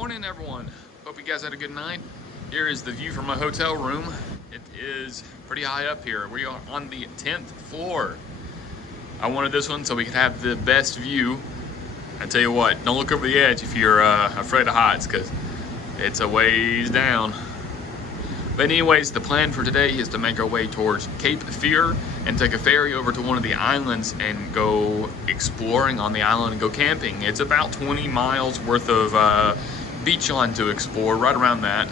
morning, everyone. Hope you guys had a good night. Here is the view from my hotel room. It is pretty high up here. We are on the 10th floor. I wanted this one so we could have the best view. I tell you what, don't look over the edge if you're afraid of heights, because it's a ways down. But anyways, the plan for today is to make our way towards Cape Fear and take a ferry over to one of the islands and go exploring on the island and go camping. It's about 20 miles worth of beach line to explore, right around that.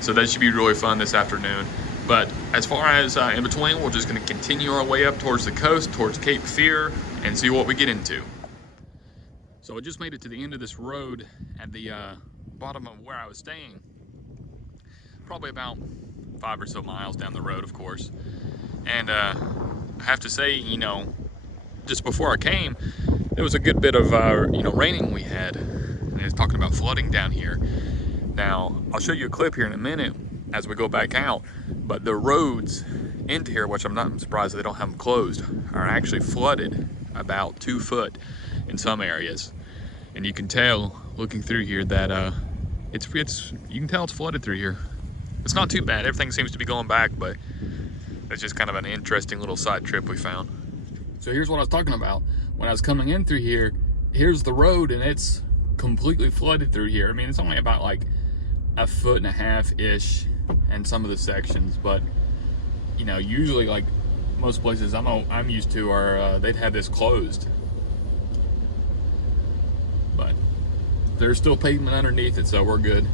So that should be really fun this afternoon. But as far as in between, we're just going to continue our way up towards the coast, towards Cape Fear, and see what we get into. So I just made it to the end of this road at the bottom of where I was staying. Probably about 5 or so miles down the road, of course. And I have to say, you know, just before I came, there was a good bit of, raining we had. And it's talking about flooding down here. Now, I'll show you a clip here in a minute as we go back out. But the roads into here, which I'm surprised they don't have them closed, are actually flooded about 2 foot in some areas. And you can tell, looking through here, that you can tell it's flooded through here. It's not too bad. Everything seems to be going back, but it's just kind of an interesting little side trip we found. So here's what I was talking about. When I was coming in through here, here's the road, and it's completely flooded through here. I mean, it's only about like 1.5 feet-ish in some of the sections, but you know, usually like most places I'm used to are they'd have this closed. But there's still pavement underneath it, so we're good.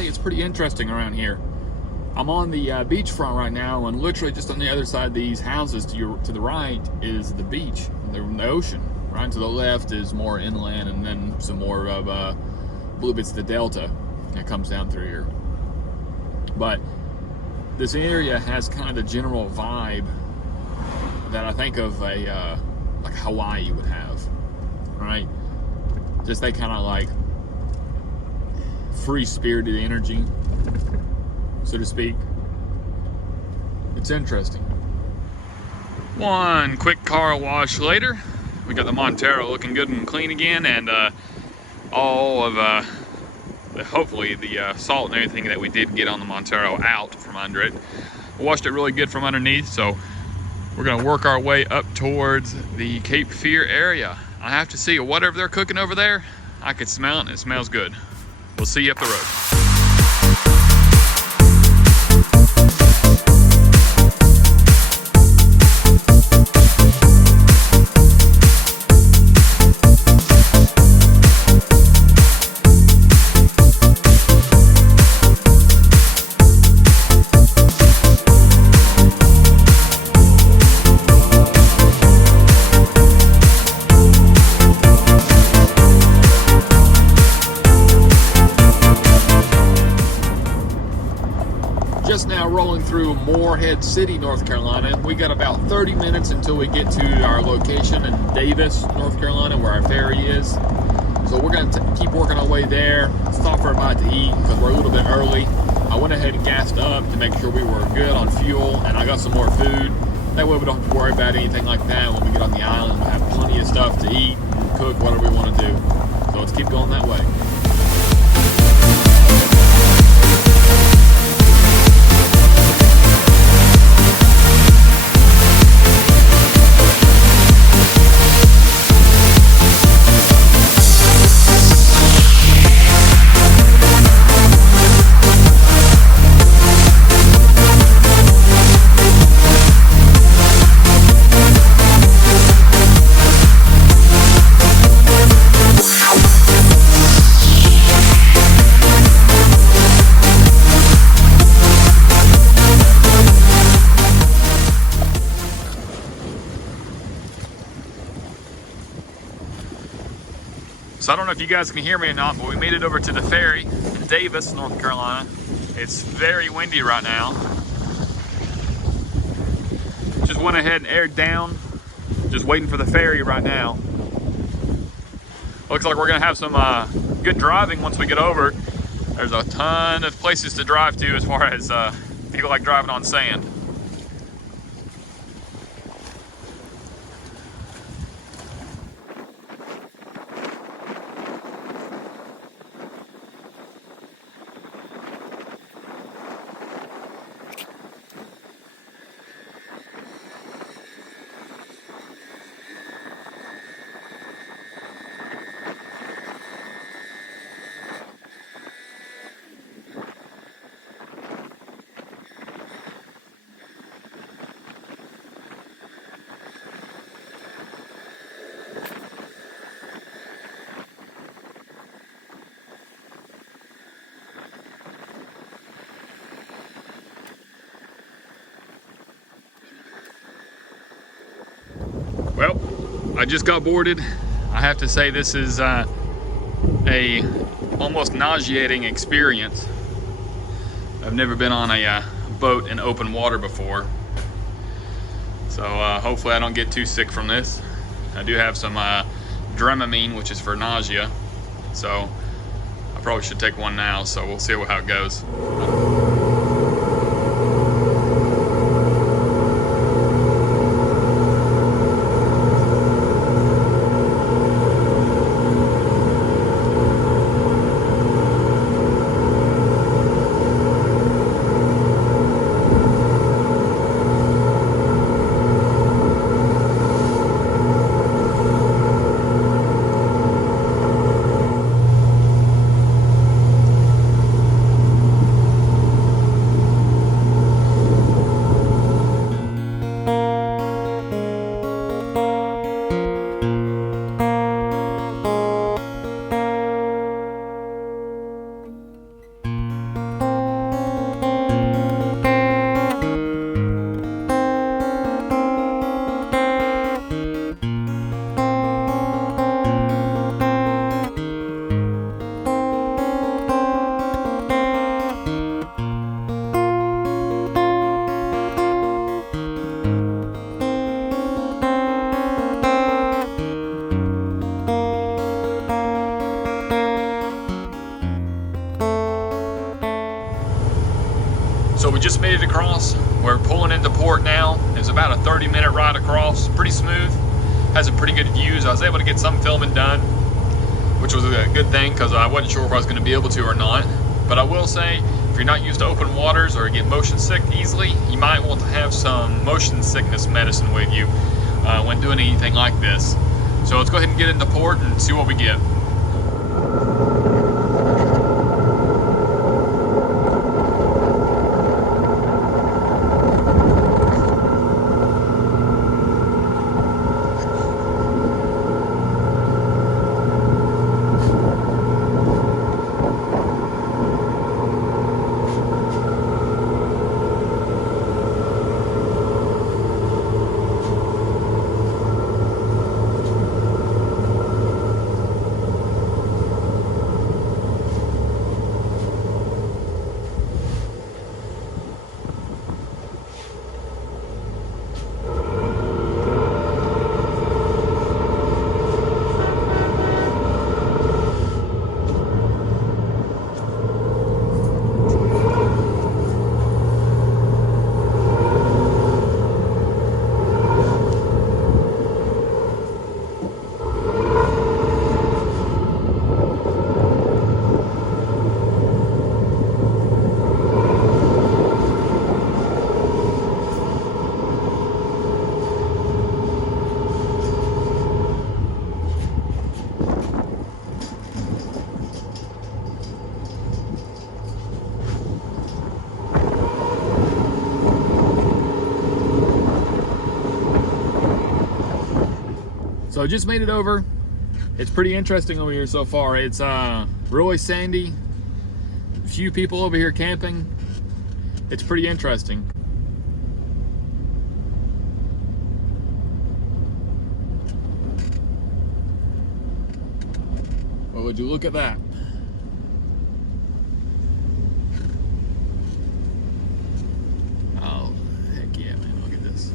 It's pretty interesting around here. I'm on the beachfront right now, and literally just on the other side of these houses to the right is the beach, the ocean. Right to the left is more inland, and then some more of blue bits of the delta that comes down through here. But this area has kind of the general vibe that I think of a like Hawaii would have, right? Just that kind of like free-spirited energy, so to speak. It's interesting. One quick car wash later, we got the Montero looking good and clean again, and all of hopefully the salt and everything that we did get on the Montero out from under it. We washed it really good from underneath, so we're gonna work our way up towards the Cape Fear area. I have to see whatever they're cooking over there. I could smell it, and it smells good. We'll see you up the road. Just now rolling through Morehead City, North Carolina. We got about 30 minutes until we get to our location in Davis, North Carolina, where our ferry is. So we're going to keep working our way there. Stop for a bite to eat because we're a little bit early. I went ahead and gassed up to make sure we were good on fuel, and I got some more food. That way we don't have to worry about anything like that when we get on the island. We'll have plenty of stuff to eat, cook, whatever we want to do. So let's keep going that way. So I don't know if you guys can hear me or not, but we made it over to the ferry in Davis, North Carolina. It's very windy right now. Just went ahead and aired down. Just waiting for the ferry right now. Looks like we're gonna have some good driving once we get over. There's a ton of places to drive to as far as people like driving on sand. I just got boarded. I have to say this is a almost nauseating experience. I've never been on a boat in open water before. So hopefully I don't get too sick from this. I do have some Dramamine, which is for nausea. So I probably should take one now, so we'll see how it goes. So we just made it across. We're pulling into port now. It's about a 30-minute ride across. Pretty smooth. Has some pretty good views. I was able to get some filming done, which was a good thing because I wasn't sure if I was going to be able to or not. But I will say, if you're not used to open waters or get motion sick easily, you might want to have some motion sickness medicine with you when doing anything like this. So let's go ahead and get into port and see what we get. So I just made it over. It's pretty interesting over here so far. It's really sandy. A few people over here camping. It's pretty interesting. Well, would you look at that? Oh, heck yeah, man, look at this.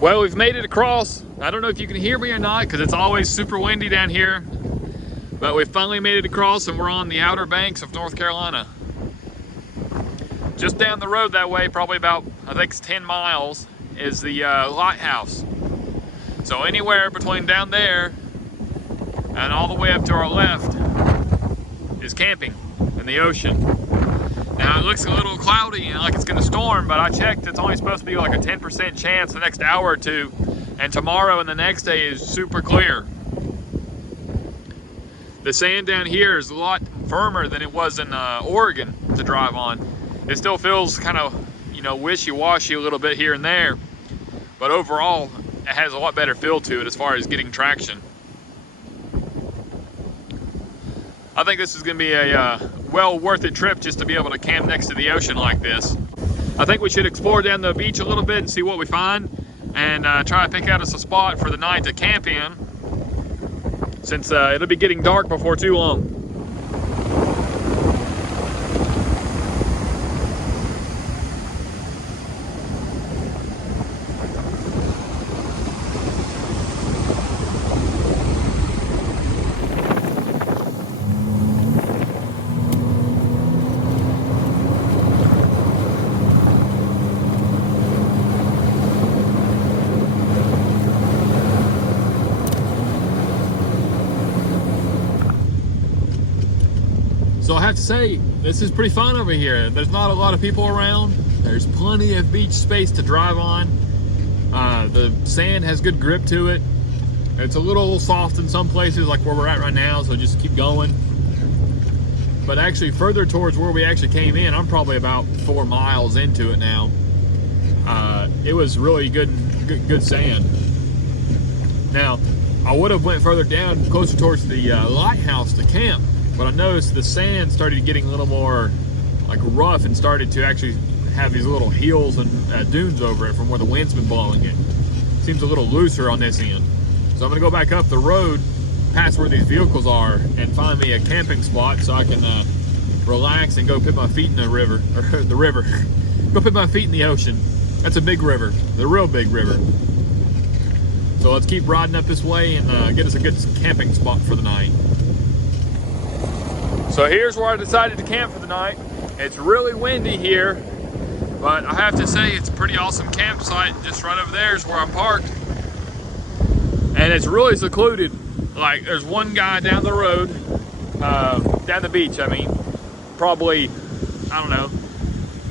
Well, we've made it across. I don't know if you can hear me or not because it's always super windy down here. But we finally made it across and we're on the Outer Banks of North Carolina. Just down the road that way, probably about, I think it's 10 miles, is the lighthouse. So anywhere between down there and all the way up to our left is camping in the ocean. Now it looks a little cloudy and like it's gonna storm, but I checked, it's only supposed to be like a 10% chance the next hour or two, and tomorrow and the next day is super clear. The sand down here is a lot firmer than it was in Oregon to drive on. It still feels kind of, you know, wishy-washy a little bit here and there, but overall it has a lot better feel to it as far as getting traction. I think this is going to be a well worth it trip just to be able to camp next to the ocean like this. I think we should explore down the beach a little bit and see what we find, and try to pick out us a spot for the night to camp in, since it'll be getting dark before too long. So I have to say, this is pretty fun over here. There's not a lot of people around. There's plenty of beach space to drive on. The sand has good grip to it. It's a little soft in some places, like where we're at right now, so just keep going. But actually further towards where we actually came in, I'm probably about 4 miles into it now. It was really good sand. Now, I would have went further down, closer towards the lighthouse to camp, but I noticed the sand started getting a little more like rough and started to actually have these little hills and dunes over it from where the wind's been blowing it. Seems a little looser on this end. So I'm gonna go back up the road past where these vehicles are and find me a camping spot so I can relax and go put my feet in the river, or the river. Go put my feet in the ocean. That's a big river, the real big river. So let's keep riding up this way and get us a good camping spot for the night. So here's where I decided to camp for the night. It's really windy here, but I have to say it's a pretty awesome campsite. Just right over there is where I'm parked. And it's really secluded. Like, there's one guy down the road, down the beach, I mean, probably, I don't know,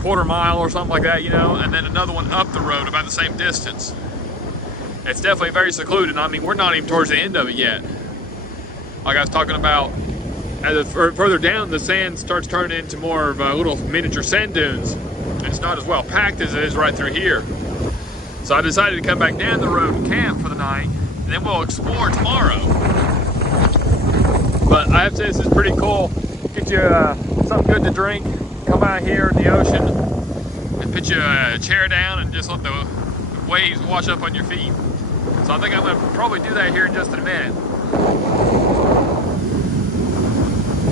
quarter mile or something like that, you know, and then another one up the road about the same distance. It's definitely very secluded. I mean, we're not even towards the end of it yet. Like I was talking about, as further down, the sand starts turning into more of little miniature sand dunes. And it's not as well packed as it is right through here. So I decided to come back down the road and camp for the night, and then we'll explore tomorrow. But I have to say, this is pretty cool. Get you something good to drink, come out here in the ocean, and put you a chair down and just let the waves wash up on your feet. So I think I'm gonna probably do that here in just a minute.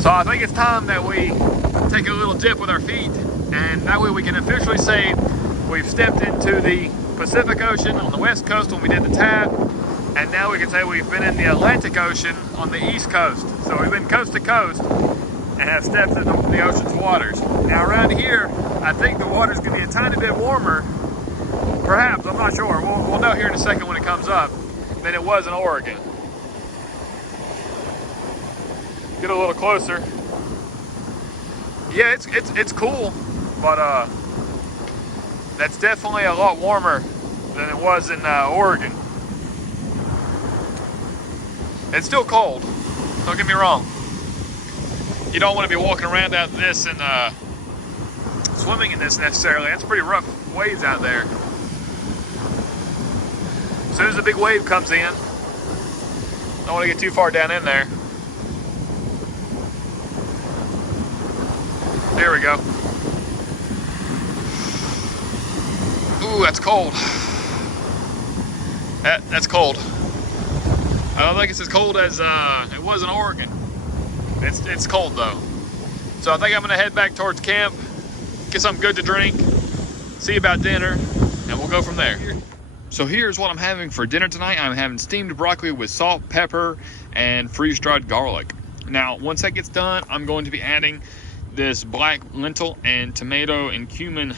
So I think it's time that we take a little dip with our feet, and that way we can officially say we've stepped into the Pacific Ocean on the west coast when we did the tap, and now we can say we've been in the Atlantic Ocean on the east coast. So we've been coast to coast and have stepped into the ocean's waters. Now around here, I think the water's gonna be a tiny bit warmer, perhaps, I'm not sure. We'll know here in a second when it comes up, than it was in Oregon. Get a little closer. Yeah, it's cool, but that's definitely a lot warmer than it was in Oregon. It's still cold, don't get me wrong. You don't want to be walking around out this and swimming in this necessarily. That's pretty rough waves out there. As soon as the big wave comes in, don't want to get too far down in there. There we go. Ooh, that's cold. That's cold. I don't think it's as cold as it was in Oregon. It's cold though. So I think I'm gonna head back towards camp, get something good to drink, see about dinner, and we'll go from there. So here's what I'm having for dinner tonight. I'm having steamed broccoli with salt, pepper, and freeze-dried garlic. Now, once that gets done, I'm going to be adding this black lentil and tomato and cumin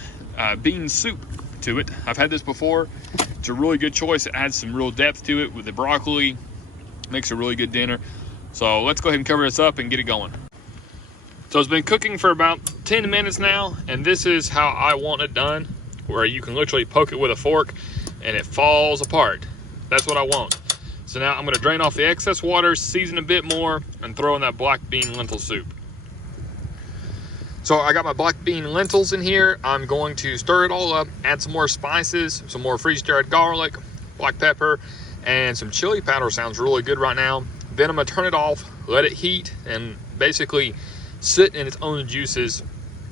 bean soup to it. I've had this before. It's a really good choice. It adds some real depth to it with the broccoli. Makes a really good dinner. So let's go ahead and cover this up and get it going. So it's been cooking for about 10 minutes now, and this is how I want it done, where you can literally poke it with a fork and it falls apart. That's what I want. So now I'm going to drain off the excess water, season a bit more, and throw in that black bean lentil soup. So I got my black bean lentils in here. I'm going to stir it all up, add some more spices, some more freeze-dried garlic, black pepper, and some chili powder sounds really good right now. Then I'm gonna turn it off, let it heat, and basically sit in its own juices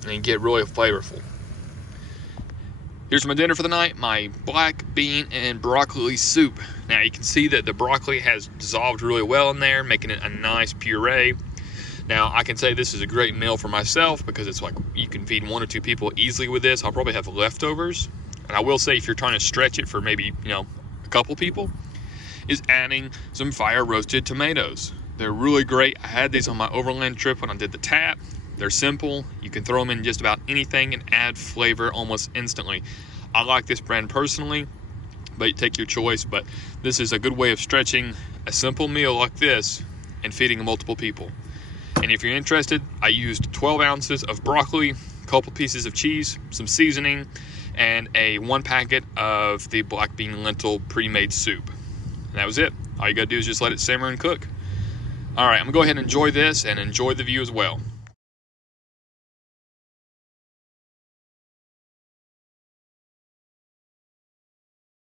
and get really flavorful. Here's my dinner for the night, my black bean and broccoli soup. Now you can see that the broccoli has dissolved really well in there, making it a nice puree. Now I can say this is a great meal for myself because it's like you can feed 1 or 2 people easily with this. I'll probably have leftovers. And I will say, if you're trying to stretch it for maybe, a couple people, is adding some fire roasted tomatoes. They're really great. I had these on my Overland trip when I did the tap. They're simple. You can throw them in just about anything and add flavor almost instantly. I like this brand personally, but you take your choice. But this is a good way of stretching a simple meal like this and feeding multiple people. And if you're interested, I used 12 ounces of broccoli, a couple pieces of cheese, some seasoning, and 1 packet of the black bean lentil pre-made soup. And that was it. All you gotta do is just let it simmer and cook. All right, I'm gonna go ahead and enjoy this and enjoy the view as well.